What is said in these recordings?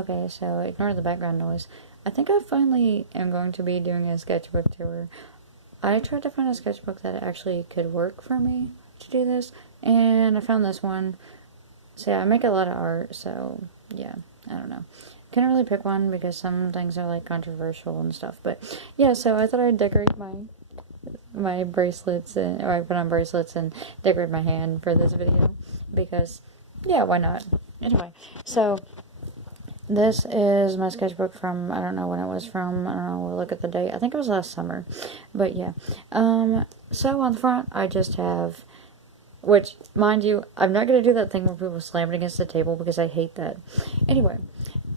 Okay, so ignore the background noise. I think I finally am going to be doing a sketchbook tour. I tried to find a sketchbook that actually could work for me to do this, and I found this one. So yeah, I make a lot of art, so yeah, I don't know. Couldn't really pick one because some things are like controversial and stuff, but yeah, so I thought I'd decorate my bracelets, or I put on bracelets and decorate my hand for this video because yeah, why not? Anyway, so this is my sketchbook from, I don't know when it was from, I don't know, we'll look at the date. I think it was last summer, but yeah. So on the front, I just have, which, mind you, I'm not going to do that thing where people slam it against the table because I hate that. Anyway,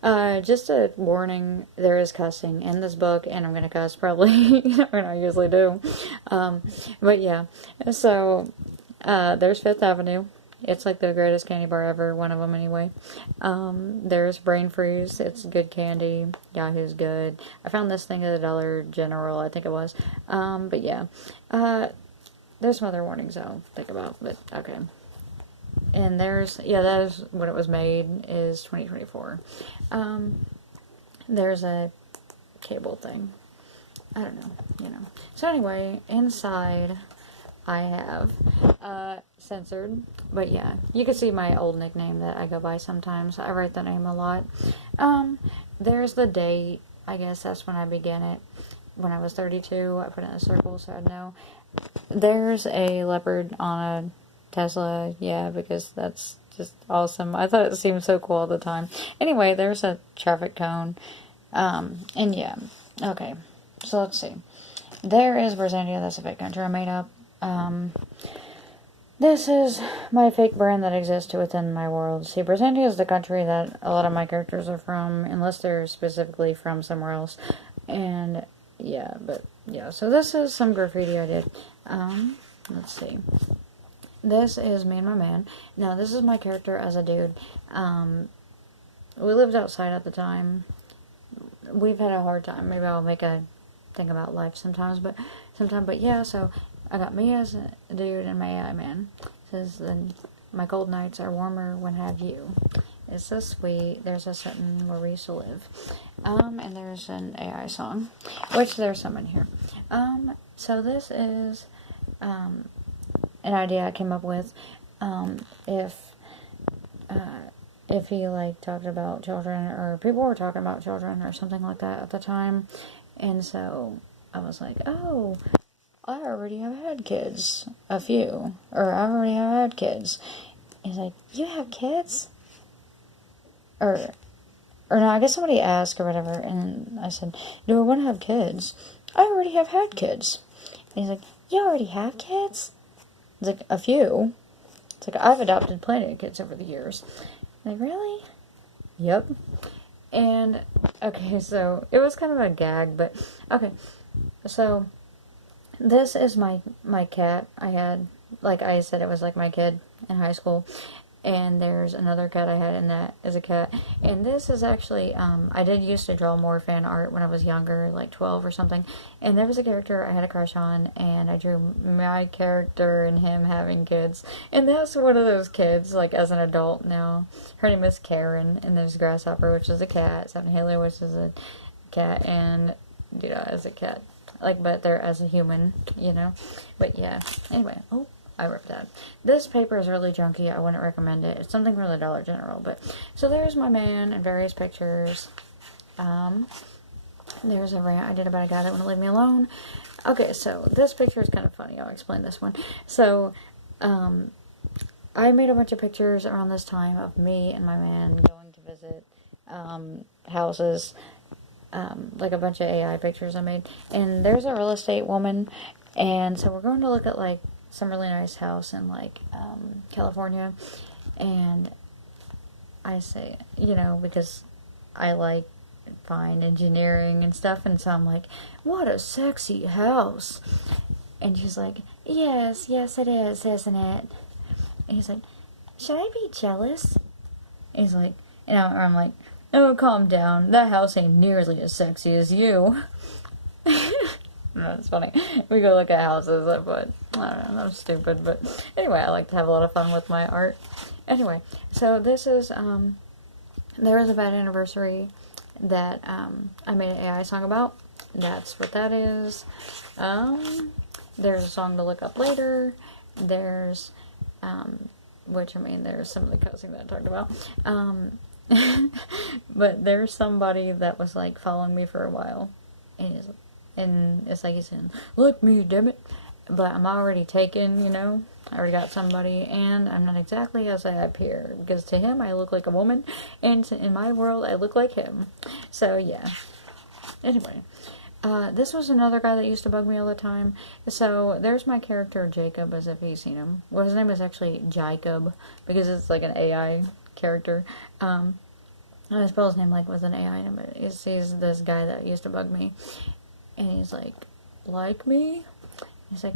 just a warning, there is cussing in this book, and I'm going to cuss probably, when I usually do. But yeah, so, there's Fifth Avenue. It's like the greatest candy bar ever, one of them anyway. There's Brain Freeze, it's good candy. Yahoo's good. I found this thing at the Dollar General, I think it was. But yeah. There's some other warnings I'll think about, but okay. And there's, yeah, that is when it was made, is 2024. There's a cable thing. I don't know, you know. So anyway, inside I have censored, but yeah, you can see my old nickname that I go by sometimes. I write the name a lot. There's the date. I guess that's when I began it. When I was 32, I put it in a circle so I'd know. There's a leopard on a Tesla, yeah, because that's just awesome. I thought it seemed so cool all the time. Anyway, there's a traffic cone. And yeah, okay, so let's see. There is Britannia, that's a fake country I made up. This is my fake brand that exists within my world. See, Britannia is the country that a lot of my characters are from, unless they're specifically from somewhere else. And yeah, but yeah, so this is some graffiti I did. Let's see. This is me and my man. Now, this is my character as a dude. We lived outside at the time. We've had a hard time. Maybe I'll make a thing about life sometimes, but yeah, so I got me as a dude and my AI man. It says, then my cold nights are warmer when have you. It's so sweet. There's a certain where we used to live. And there's an AI song, which there's some in here. So this is, an idea I came up with. If he, like, talked about children, or people were talking about children, or something like that at the time. And so I was like, oh, I already have had kids. A few. Or I already have had kids. He's like, you have kids? Or no, I guess somebody asked or whatever, and I said, do I want to have kids? I already have had kids. And he's like, you already have kids? It's like, a few. It's like, I've adopted plenty of kids over the years. Like, really? Yep. And, okay, so, it was kind of a gag, but, okay. So, this is my cat I had. Like I said, it was like my kid in high school. And there's another cat I had, and that is a cat. And this is actually, I did used to draw more fan art when I was younger, like 12 or something. And there was a character I had a crush on, and I drew my character and him having kids. And that's one of those kids, like as an adult now. Her name is Karen, and there's Grasshopper, which is a cat, Seven Haley, which is a cat, and Duda as a cat. Like, but they're as a human, you know. But yeah, anyway, oh. I ripped that. This paper is really junky. I wouldn't recommend it. It's something from the Dollar General. But so there's my man and various pictures. There's a rant I did about a guy that wouldn't leave me alone. Okay, so this picture is kind of funny. I'll explain this one. So, I made a bunch of pictures around this time of me and my man going to visit houses. Like a bunch of AI pictures I made. And there's a real estate woman. And so we're going to look at, like, some really nice house in, like, California, and I say, you know, because I like fine engineering and stuff, and so I'm like, what a sexy house, and she's like, yes it is, isn't it? And he's like, should I be jealous? And he's like, and I'm like, oh, calm down, that house ain't nearly as sexy as you. No, it's funny. We go look at houses, but I don't know, I'm stupid, but anyway, I like to have a lot of fun with my art. Anyway, so this is, There was a bad anniversary that I made an AI song about. That's what that is. There's a song to look up later. There's, which, I mean, there's some of the cussing that I talked about. But there's somebody that was, like, following me for a while. And it's like he's saying, "Look me, damn it." But I'm already taken, you know. I already got somebody, and I'm not exactly as I appear. Because to him, I look like a woman, and in my world, I look like him. So, yeah. Anyway. This was another guy that used to bug me all the time. So, there's my character, Jacob, as if you've seen him. Well, his name is actually Jacob, because it's like an AI character. And I spell his name like with an AI, but he's this guy that used to bug me. And he's like me? He's like,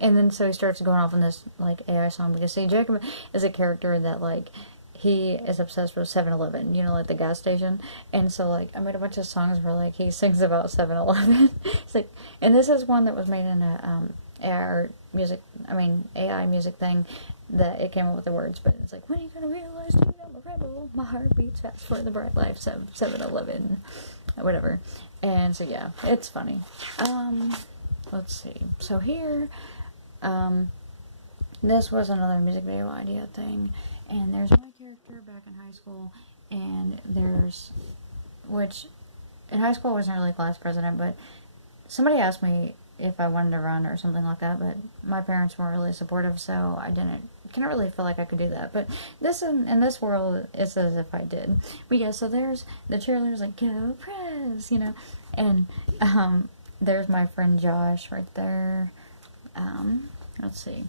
and then so he starts going off on this, like, AI song, because, see, Jacob is a character that, like, he is obsessed with 7-Eleven, you know, like the gas station, and so, like, I made a bunch of songs where, like, he sings about 7-Eleven. It's like, and this is one that was made in a, AI music thing, that it came up with the words, but it's like, when are you gonna realize, dude, I'm a rebel, my heart beats fast for the bright life, 7-Eleven, whatever, and so, yeah, it's funny. Let's see, so here, this was another music video idea thing, and there's my character back in high school, and which, in high school I wasn't really class president, but somebody asked me if I wanted to run or something like that, but my parents weren't really supportive, so I couldn't really feel like I could do that, but in this world, it's as if I did. But yeah, so there's the cheerleaders, like, go Prez, you know, and, there's my friend Josh right there. Let's see.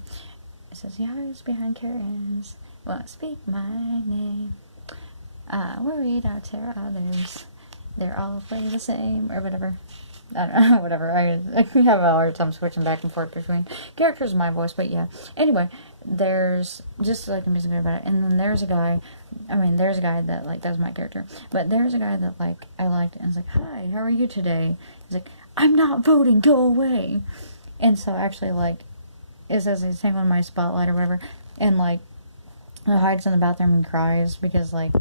It says, "Yards behind curtains won't speak my name. Worried I'll tear others. They're all play the same," or whatever. I don't know, whatever. I have a hard time switching back and forth between characters and my voice, but yeah. Anyway, there's just like a music video about it, and then there's a guy that, like, that's my character, but there's a guy that, like, I liked, and it's like, "Hi, how are you today?" He's like, "I'm not voting, go away." And so actually, like, it says he's hanging on my spotlight or whatever, and, like, he hides in the bathroom and cries because, like,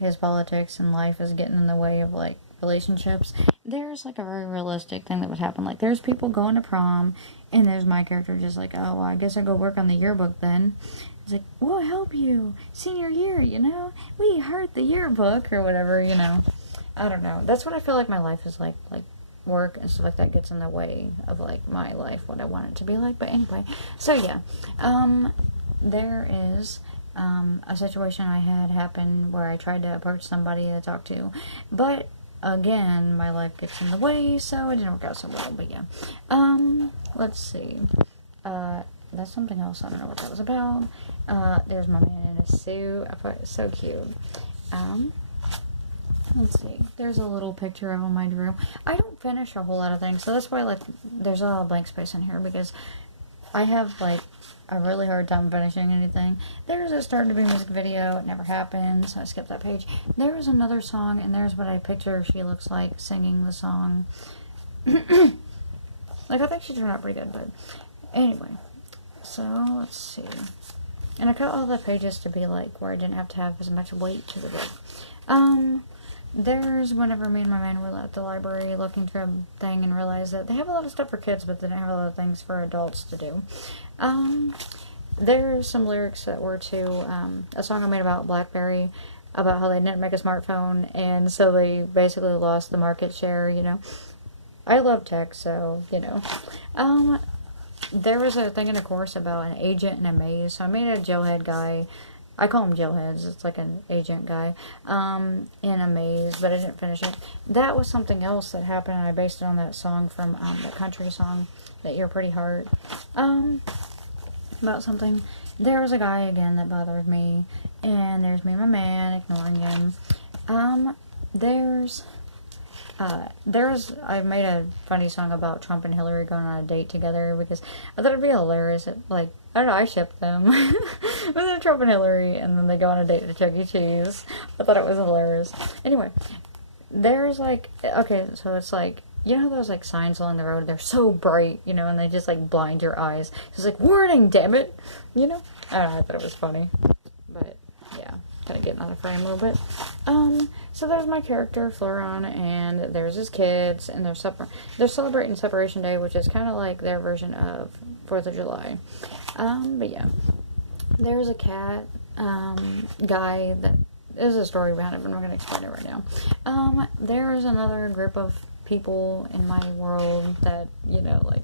his politics and life is getting in the way of, like, relationships. There's, like, a very realistic thing that would happen. Like, there's people going to prom, and there's my character just like, "Oh, well, I guess I'll go work on the yearbook then." He's like, "We'll help you. Senior year, you know? We heard the yearbook," or whatever, you know. I don't know. That's what I feel like my life is like work and stuff like that gets in the way of, like, my life, what I want it to be like. But anyway, so yeah, there is a situation I had happen where I tried to approach somebody to talk to, but again, my life gets in the way, so it didn't work out so well. But yeah, let's see, that's something else. I don't know what that was about. There's my man in a suit. I thought it was so cute. Let's see. There's a little picture of him I drew. I don't finish a whole lot of things, so that's why, like, there's a lot of blank space in here, because I have, like, a really hard time finishing anything. There's a start to be music video. It never happened, so I skipped that page. There was another song, and there's what I picture she looks like singing the song. Like, I think she turned out pretty good, but anyway. So, let's see. And I cut all the pages to be, like, where I didn't have to have as much weight to the book. There's whenever me and my man were at the library looking through a thing and realized that they have a lot of stuff for kids, but they don't have a lot of things for adults to do. There's some lyrics that were to a song I made about BlackBerry, about how they didn't make a smartphone, and so they basically lost the market share, you know. I love tech, so, you know. There was a thing in a course about an agent in a maze, so I made a jailhead guy. I call them jailheads. It's like an agent guy in a maze, but I didn't finish it. That was something else that happened, and I based it on that song from that country song, that You're Pretty Hard, about something. There was a guy again that bothered me, and there's me and my man ignoring him. I made a funny song about Trump and Hillary going on a date together because I thought it'd be hilarious. Like, I don't know, I shipped them with Trump and Hillary, and then they go on a date to Chuck E. Cheese. I thought it was hilarious. Anyway, there's like, okay, so it's like, you know those like signs along the road? They're so bright, you know, and they just like blind your eyes. So it's like, warning, damn it, you know? I don't know, I thought it was funny, but yeah. kind of getting out of frame a little bit. So there's my character, Fleuron, and there's his kids, and they're celebrating Separation Day, which is kind of like their version of 4th of July. But yeah, there's a cat, guy that, there's a story behind it, but I'm not going to explain it right now. There's another group of people in my world that, you know, like,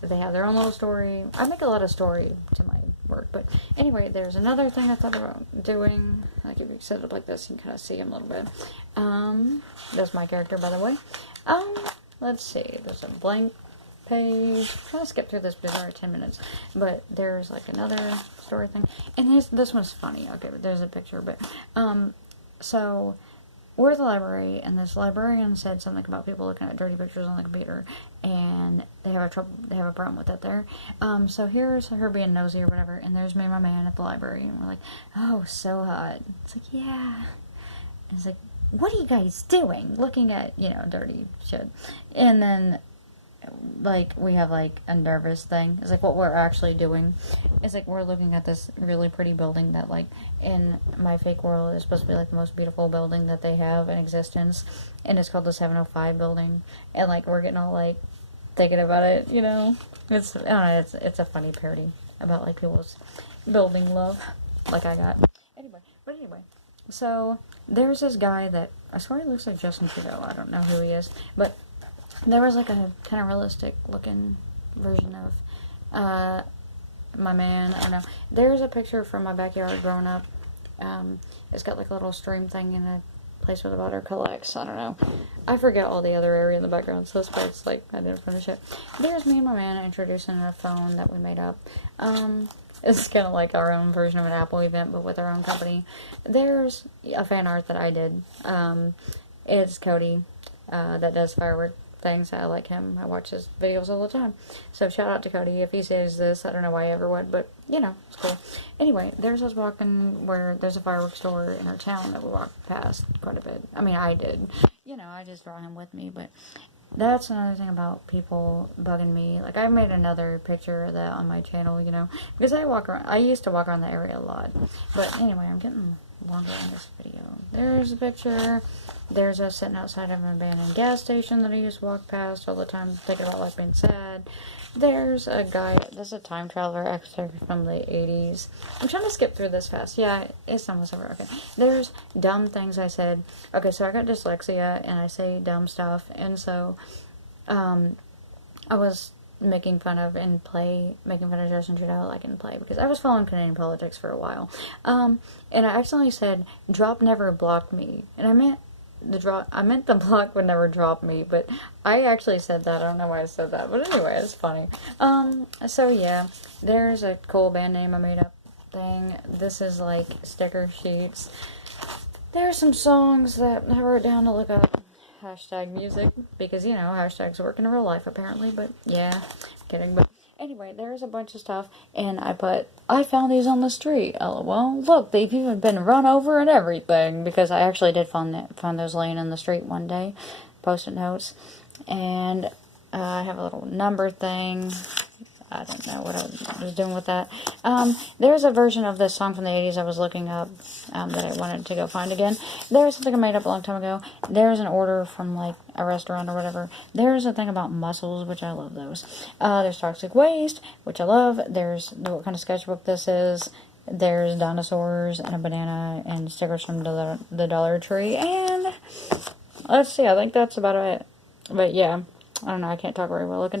they have their own little story. I make a lot of story to my work, but anyway, there's another thing I thought about doing. Like, if you set it up like this, you can kind of see him a little bit. That's my character, by the way. Let's see, there's a blank page. I'm trying to skip through this bizarre 10 minutes, but there's like another story thing, and this one's funny. Okay, but there's a picture, but so we're at the library, and this librarian said something about people looking at dirty pictures on the computer, and they have a problem with that there. So here's her being nosy or whatever, and there's me and my man at the library, and we're like, oh, so hot. It's like, yeah. And it's like, what are you guys doing? Looking at, you know, dirty shit. And then, like, we have, like, a nervous thing. It's like, what we're actually doing is, like, we're looking at this really pretty building that, like, in my fake world is supposed to be, like, the most beautiful building that they have in existence, and it's called the 705 building, and, like, we're getting all, like, thinking about it, you know? It's, I don't know, it's a funny parody about, like, people's building love, like I got. Anyway, so, there's this guy that, I swear he looks like Justin Trudeau, I don't know who he is, but there was, like, a kind of realistic looking version of my man. I don't know. There's a picture from my backyard growing up. It's got, like, a little stream thing in a place where the water collects. I don't know. I forget all the other area in the background, so this part's, like, I didn't finish it. There's me and my man introducing a phone that we made up. It's kind of like our own version of an Apple event, but with our own company. There's a fan art that I did. It's Cody that does firework things. I like him. I watch his videos all the time. So shout out to Cody. If he says this, I don't know why I ever would, but you know, it's cool. Anyway, there's us walking where there's a fireworks store in our town that we walked past quite a bit. I mean, I did. You know, I just brought him with me, but that's another thing about people bugging me. Like, I made another picture of that on my channel, you know, because I used to walk around the area a lot. But anyway, I'm getting longer in this video. There's a picture. There's us sitting outside of an abandoned gas station that I used to walk past all the time, thinking about life being sad. There's a guy, there's a time traveler excerpt from the 80s. I'm trying to skip through this fast. Yeah, it's almost over. Okay. There's dumb things I said. Okay, so I got dyslexia, and I say dumb stuff, and so, I was making fun of Justin Trudeau, like, in play, because I was following Canadian politics for a while. And I accidentally said, drop never blocked me, and I meant the block would never drop me, but I actually said that. I don't know why I said that, but anyway, it's funny. So yeah, there's a cool band name I made up thing. This is like sticker sheets. There's some songs that I wrote down to look up. Hashtag music, because, you know, hashtags work in real life, apparently, but, yeah, kidding, but, anyway, there's a bunch of stuff, and I found these on the street, lol, look, they've even been run over and everything, because I actually did find those laying in the street one day, post-it notes, and, I have a little number thing. I don't know what I was doing with that. There's a version of this song from the 80s I was looking up, that I wanted to go find again. There's something I made up a long time ago. There's an order from, like, a restaurant or whatever. There's a thing about mussels, which I love those. There's toxic waste, which I love. There's what kind of sketchbook this is. There's dinosaurs and a banana and stickers from the Dollar Tree. And let's see, I think that's about it. But yeah, I don't know, I can't talk very well looking down.